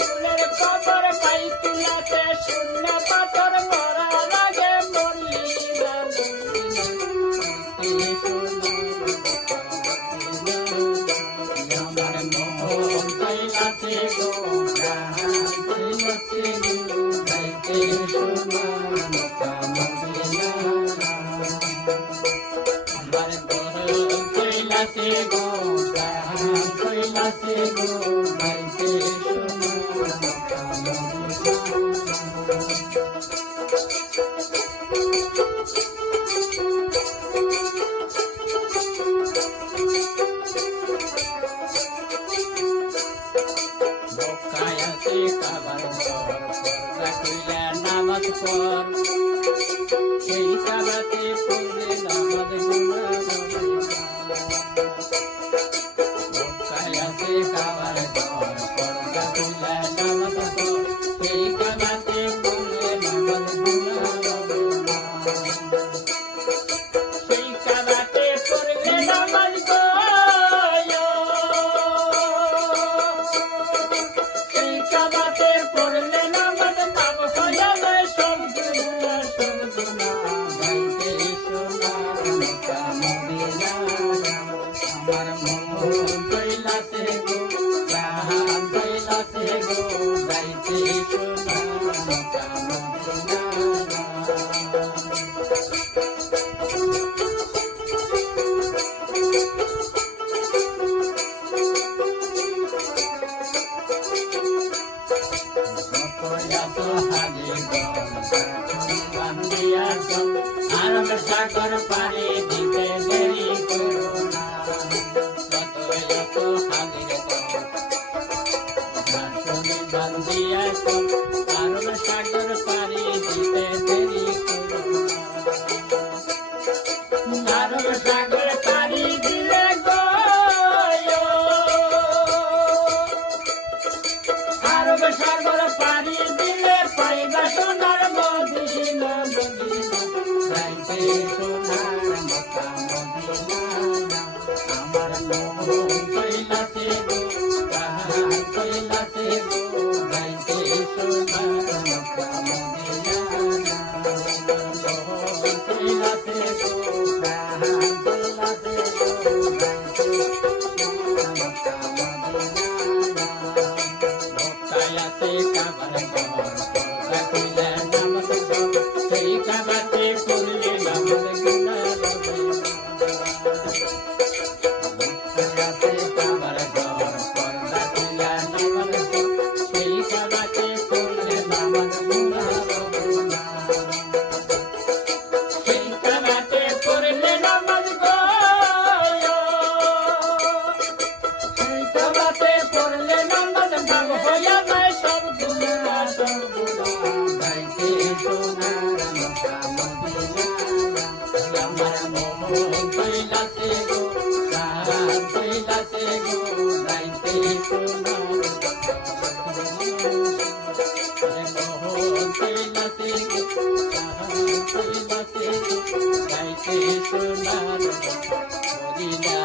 ফুলের কবর পাই তুলাতে শূন্য পাথর মরার আগে মরিলাম আমার মন কইলাছে গো প্রাণ কইলাছে গো যাইতে সোনার মক্কা মদিনা আমার মন কইলাছে গো প্রাণ কইলাছে গো যাইতে সোনার মক্কা নামাজ পর সেই কাবাতে পড়লে নামাজ আছে কাবার ঘর পর্দা খুলে নামাজ পর সেই কাবাতে পড়লে নামাজ সেই কাবাতে পড়লে নামাজ সেই কাবাতে পড়লে নামাজ পাপ হয়ে যায় সব দুনিয়া সব গুনাহ গাইতে সোনার মক্কা মদিনা আমার মন কইলাছে গো প্রাণ কইলাছে গো গাইতে সোনার মক্কা মদিনা আরব সাগর পারে দিতে দেরি করো না কত হাজির বান্দিয়া আরব সাগর পারে দিতে দেরি করো না আরব সাগর পারি দিলে গো আরব সাগর পারি দিলে পাইবা সোনার মদিনা যাইতে সোনার মক্কা মদিনা আমার মন কইলাছে গো প্রাণ কইলাছে গো যাইতে সোনার মক্কা মদিনা মন কইলাছে গো প্রাণ কইলাছে গো যাইতে সোনার মক্কা মদিনা মক্কায়াতে কাবার ঘর পর্দা খুলে নামাজ পড় সেই কাবাতে পড়লে নামাজ গুনাহ মক্কায়াতে কাবার ঘর পর্দা খুলে নামাজ পড় সেই কাবাতে পড়লে নামাজ গুনাহ সেই কাবাতে পড়লে নামাজ সেই কাবাতে পড়লে নামাজ ভাব হইয়া যায় সব গুনাহ গাইতে সোনার মক্কা মদিনা আমার মন কইলাছে গো প্রাণ কইলাছে গো গাইতে সোনার মক্কা মন কইলাছে গো প্রাণ কইলাছে গো গাইতে সোনার মক্কা মদিনা